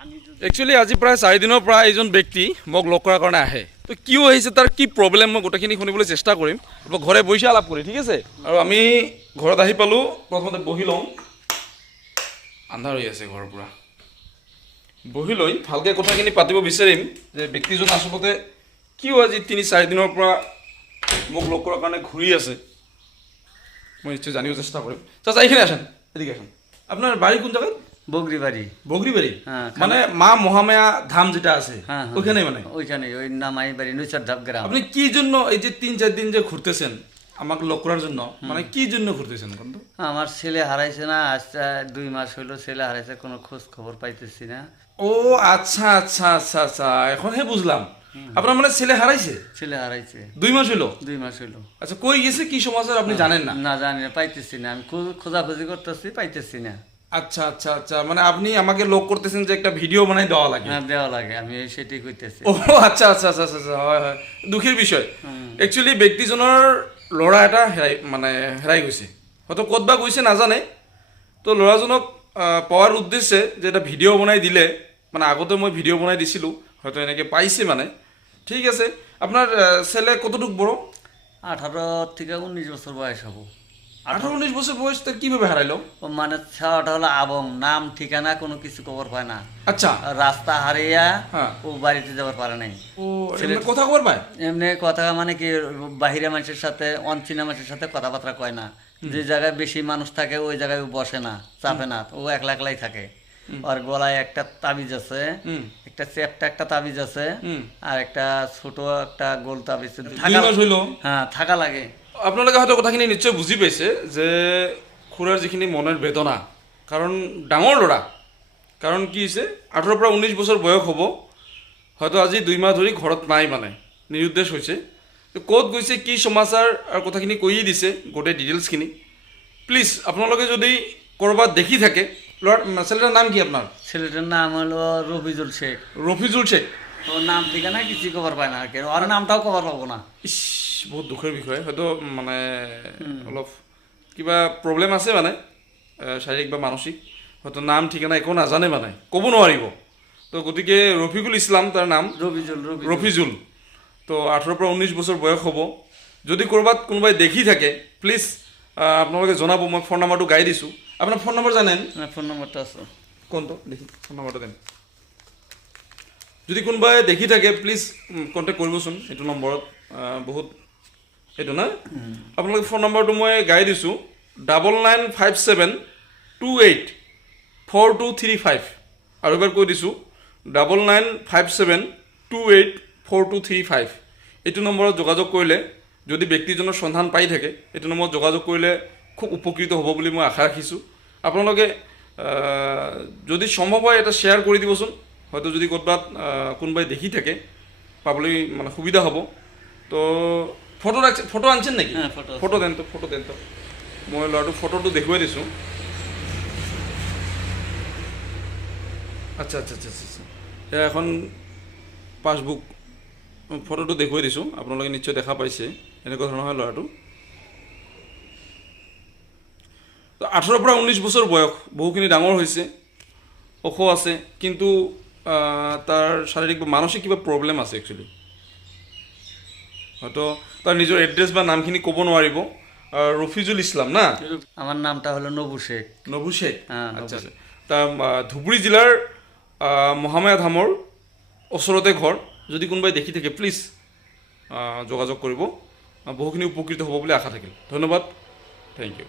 Actually আজি প্ৰায় 4 দিনৰ পৰা এইজন ব্যক্তি মোক লগ কৰাৰ কাৰণে আহে তো কিয় আহিছে তাৰ কি প্ৰব্লেম মই গোটেইখিনি শুনিবলৈ চেষ্টা কৰিম ঘৰে বহি আলাপ কৰি ঠিক আছে আৰু আমি ঘৰত আহি পালোঁ প্ৰথমতে বহি লওঁ আন্ধাৰ হৈ আছে ঘৰৰ পৰা বহি লৈ ভালকৈ কথাখিনি পাতিব বিচাৰিম যে ব্যক্তিজন আচলতে কিয় আজি 3-4 দিনৰ পৰা মোক লগ কৰাৰ কাৰণে ঘূৰি আছে মই নিশ্চয় জানিব চেষ্টা কৰিম চাচা এইখিনি আসেন এদিকে আসেন আপনার বাড়ি কোন জায়গায় বগরিবাড়ি বগরিবাড়ি হ্যাঁ, মানে মা মহামায়া ধাম যেটা আছে হ্যাঁ, ওইখানে মানে ওইখানে ওই নামাই বাড়ি নুচার ধাপ গ্রাম। আপনি কি জন্য এই যে 3-4 দিন যে ঘুরতেছেন আমাকে লক করার জন্য মানে কি জন্য ঘুরতেছেন বন্ধু আমার ছেলে হারাইছে না আজ 2 মাস হইলো ছেলে হারাইছে কোনো খোঁজ খবর পাইতেছি না। ও আচ্ছা আচ্ছা আচ্ছা আচ্ছা এখন হে বুঝলাম আপনার মানে ছেলে হারাইছে ছেলে হারাইছে 2 মাস হইলো 2 মাস হইলো। আচ্ছা কই গেছে কি সমাচার আপনি জানেন না না জানি না পাইতেছি না আমি খোঁজাখুঁজি করতেছি পাইতেছি না। আচ্ছা আচ্ছা আচ্ছা মানে আপনি আমাকে লক করতেছেন যে একটা ভিডিও বানাই দেওয়া লাগে হ্যাঁ দেওয়া লাগে আমি সেটাই কইতেছি। ও আচ্ছা আচ্ছা আচ্ছা আচ্ছা হয় হয় দুখের বিষয় একচুয়ালি ব্যক্তিজনৰ ল'ৰা এটা হেৰাই গৈছে হয়তো ক'ত বা গৈছে নাজানে তো ল'ৰাজনক পাৱাৰ উদ্দেশ্যে যে এটা ভিডিঅ' বনাই দিলে মানে আগতে মই ভিডিঅ' বনাই দিছিলোঁ হয়তো এনেকৈ পাইছে মানে ঠিক আছে আপনার ছেলে কতটুক বড় 18 থেকে 19 বছর বয়স হবো। 18-19 বছর বয়স তো কিভাবে হারাইলো ও মানে ছাওয়াটা হলো আবং নাম ঠিকানা কোনো কিছু খবর পায় না আচ্ছা রাস্তা হারিয়া হ্যাঁ। ও বাড়িতে যাবার পারে নাই। ও এমনি কথা খবর পায় এমনি কথা মানে কি বাহিরা মানুষের সাথে অনচিনা মানুষের সাথে কথাবার্তা কয় না যে জায়গায় বেশি মানুষ থাকে ওই জায়গায় ও বসে না চাপে না ও একলা একলাই থাকে আর গলায় একটা তাবিজ আছে একটা চ্যাপটা একটা তাবিজ আছে আর একটা ছোট একটা গোল তাবিজ হ্যাঁ থাকা লাগে আপোনালোকে হয়তো কথাখিনি নিশ্চয় বুজি পাইছে যে খুৰাৰ যিখিনি মনৰ বেদনা কাৰণ ডাঙৰ ল'ৰা কাৰণ কি হৈছে 18 পৰা 19 বছৰ বয়স হ'ব হয়তো আজি 2 মাহ ধৰি ঘৰত নাই মানে নিৰুদ্দেশ হৈছে ক'ত গৈছে কি সমাচাৰ আৰু কথাখিনি কৈয়ে দিছে গোটেই ডিটেইলছখিনি প্লিজ আপোনালোকে যদি ক'ৰবাত দেখি থাকে ছেলেটাৰ নাম কি আপোনাৰ ছেলেটার নাম হলো রফিজুল শেখ। ৰফিজুল শেখ ওর নাম ঠিকানা কিছু খবর পায় না আর কি ওর নামটাও খবর পাবো না। ইস বহুত দুখৰ বিষয় হয়তো মানে অলপ কিবা প্ৰব্লেম আছে মানে শাৰীৰিক বা মানসিক হয়তো নাম ঠিকানা একো নাজানে মানে ক'ব নোৱাৰিব তো গতিকে ৰফিকুল ইছলাম তাৰ নাম ৰফিজুল তো 18 পৰা 19 বছৰ বয়স হ'ব যদি ক'ৰবাত কোনোবাই দেখি থাকে প্লিজ আপোনালোকে জনাব মই ফোন নাম্বাৰটো গাই দিছোঁ আপোনাৰ ফোন নম্বৰ জানেন ফোন নম্বরটা আছে কোনটো দেখি ফোন নম্বৰটো দেন যদি কোনোবাই দেখি থাকে প্লিজ কণ্টেক্ট কৰিবচোন এইটো নম্বৰত বহুত এইটো না আপোনালোকে ফোন নম্বৰটো মই গাই দিছোঁ 9957284235 আৰু এবাৰ কৈ দিছোঁ 9957284235 এইটো নম্বৰত যোগাযোগ কৰিলে যদি ব্যক্তিজনৰ সন্ধান পাই থাকে এইটো নম্বৰত যোগাযোগ কৰিলে খুব উপকৃত হ'ব বুলি মই আশা ৰাখিছোঁ আপোনালোকে যদি সম্ভৱ হয় এটা শ্বেয়াৰ কৰি দিবচোন হয়তো যদি ক'ৰবাত কোনোবাই দেখি থাকে পাবলৈ মানে সুবিধা হ'ব তো ফটো আনছেন নেকি ফটো দেন তো মই ল'ৰাটোৰ ফটোটো দেখুৱাই দিছোঁ আচ্ছা আচ্ছা আচ্ছা আচ্ছা এয়া এখন পাছবুক ফটোটো দেখুৱাই দিছোঁ আপোনালোকে নিশ্চয় দেখা পাইছে এনেকুৱা ধৰণৰ হয় ল'ৰাটো তো 18 পৰা 19 বছৰ বয়স বহুখিনি ডাঙৰ হৈছে ওখ আছে কিন্তু তাৰ শাৰীৰিক বা মানসিক কিবা প্ৰব্লেম আছে একচুৱেলি হয়তো তাৰ নিজৰ এড্ৰেছ বা নামখিনি ক'ব নোৱাৰিব ৰফিজুল ইছলাম না আমার নামটা হলো নবু শেখ। নবু শেখ হ্যাঁ, আচ্ছা আচ্ছা তাৰ ধুবুৰী জিলাৰ মহামায়া ধামৰ ওচৰতে ঘৰ যদি কোনোবাই দেখি থাকে প্লিজ যোগাযোগ কৰিব বহুখিনি উপকৃত হ'ব বুলি আশা থাকিল ধন্যবাদ থেংক ইউ